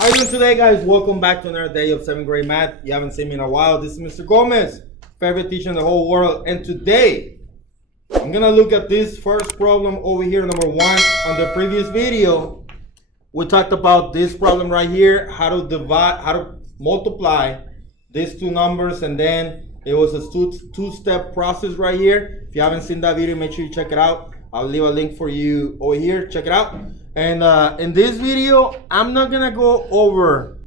How are you doing today, guys? Welcome back to another day of 7th grade math. You haven't seen me in a while. This is Mr. Gomez, favorite teacher in the whole world. And today, I'm going to look at this first problem over here, number 1. On the previous video, we talked about this problem right here, how to multiply these two numbers, and then it was a two-step process right here. If you haven't seen that video, make sure you check it out. I'll leave a link for you over here. Check it out. And in this video, I'm not gonna go over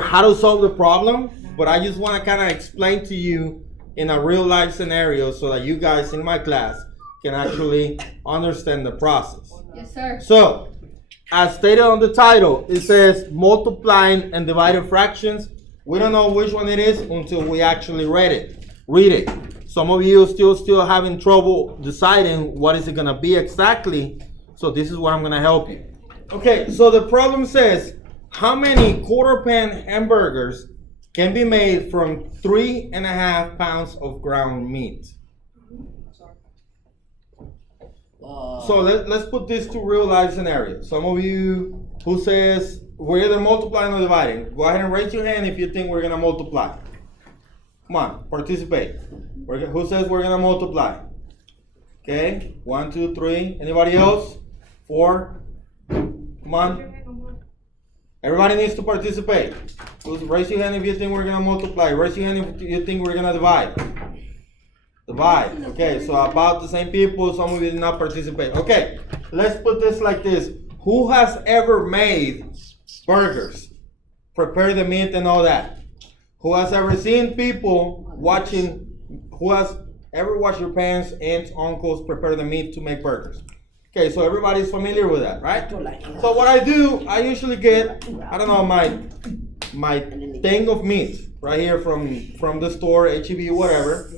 how to solve the problem, but I just want to kind of explain to you in a real life scenario so that you guys in my class can actually understand the process. Yes, sir. So, as stated on the title, it says multiplying and dividing fractions. We don't know which one it is until we actually read it. Some of you still having trouble deciding what is it gonna be exactly. So this is what I'm gonna help you. Okay, so the problem says, how many quarter-pan hamburgers can be made from 3.5 pounds of ground meat? So let's put this to real life scenario. Some of you who says we're either multiplying or dividing, go ahead and raise your hand if you think we're gonna multiply. Come on, participate. Who says we're gonna multiply? Okay, 1, 2, 3. Anybody else? 4. Come on. Everybody needs to participate. Raise your hand if you think we're gonna multiply. Raise your hand if you think we're gonna divide. Divide. Okay, so about the same people. Some of you did not participate. Okay, let's put this like this. Who has ever made burgers? Prepare the meat and all that. Who has ever seen people watching? Who has ever watched your parents, aunts, uncles prepare the meat to make burgers? Okay, so everybody's familiar with that, right? So what I do, I usually get, I don't know, my thing of meat right here from the store, HEB, whatever.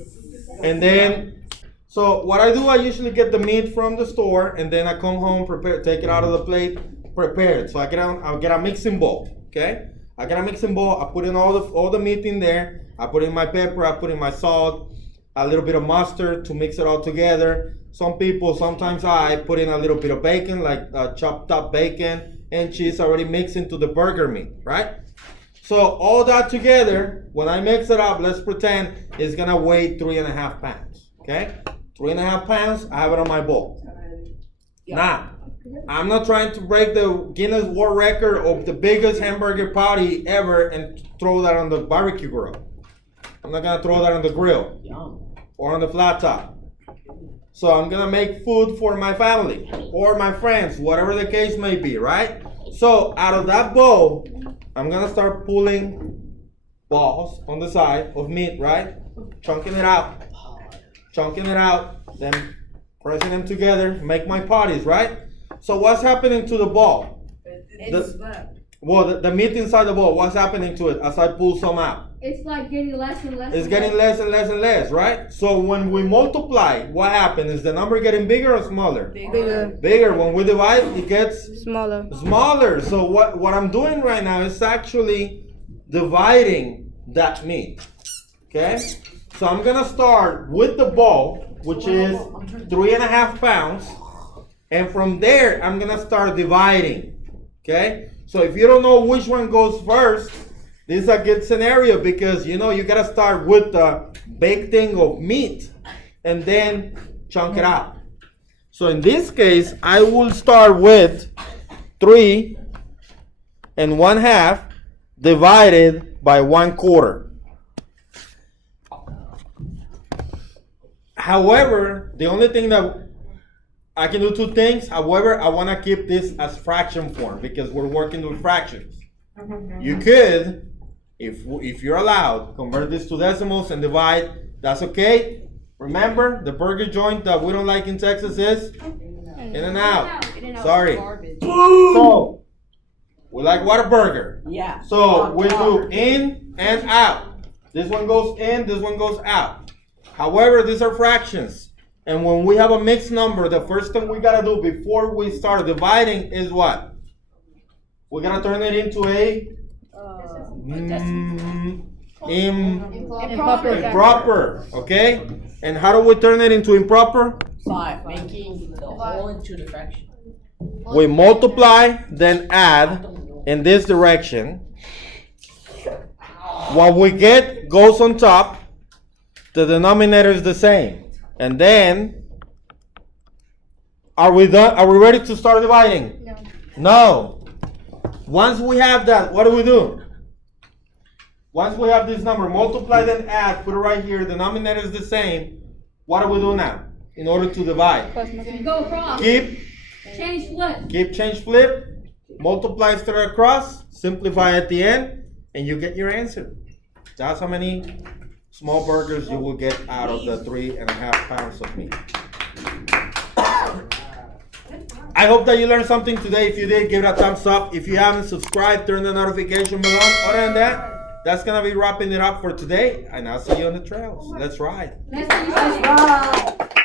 And then, so what I do, I usually get the meat from the store, and then I come home, take it out of the plate, prepare it. So I'll get a mixing bowl, okay? I get a mixing bowl, I put in all the meat in there, I put in my pepper, I put in my salt, a little bit of mustard to mix it all together. Sometimes I put in a little bit of bacon, like chopped up bacon and cheese already mixed into the burger meat, right? So all that together, when I mix it up, let's pretend it's gonna weigh 3.5 pounds, okay? 3.5 pounds, I have it on my bowl. Now, I'm not trying to break the Guinness World Record of the biggest hamburger patty ever and throw that on the barbecue grill. I'm not gonna throw that on the grill or on the flat top. So I'm gonna make food for my family or my friends, whatever the case may be, right? So out of that bowl, I'm gonna start pulling balls on the side of meat, right? Chunking it out, then pressing them together, make my patties, right? So what's happening to the ball? The meat inside the ball, what's happening to it as I pull some out? It's like getting less and less. It's getting less and less and less, right? So when we multiply, what happens? Is the number getting bigger or smaller? Bigger. When we divide, it gets smaller. So what I'm doing right now is actually dividing that meat. Okay? So I'm gonna start with the ball, which is 3.5 pounds. And from there, I'm gonna start dividing. Okay? So if you don't know which one goes first, this is a good scenario because you gotta start with the big thing of meat and then chunk it out. So in this case, I will start with 3.5 divided by 1/4. However, the only thing that I can do two things. However, I want to keep this as fraction form because we're working with fractions. You could, if you're allowed, convert this to decimals and divide. That's okay. Remember, the burger joint that we don't like in Texas is In-N-Out. Sorry. So, we like Whataburger. Yeah. So, we do in and out. This one goes in, this one goes out. However, these are fractions. And when we have a mixed number, the first thing we gotta do before we start dividing is what? We gotta turn it into a improper, okay? And how do we turn it into improper? By making the whole into the fraction. We multiply, then add in this direction. What we get goes on top. The denominator is the same. And then, are we done? Are we ready to start dividing? No. No. Once we have that, what do? Once we have this number, multiply then add, put it right here, denominator is the same. What do we do now in order to divide? Go across. Change flip. Keep, change, flip, multiply straight across, simplify at the end, and you get your answer. That's how many small burgers you will get out of the 3.5 pounds of meat. I hope that you learned something today. If you did, give it a thumbs up. If you haven't subscribed, turn the notification bell on. Other than that, that's going to be wrapping it up for today. And I'll see you on the trails. Let's ride. Let's see you.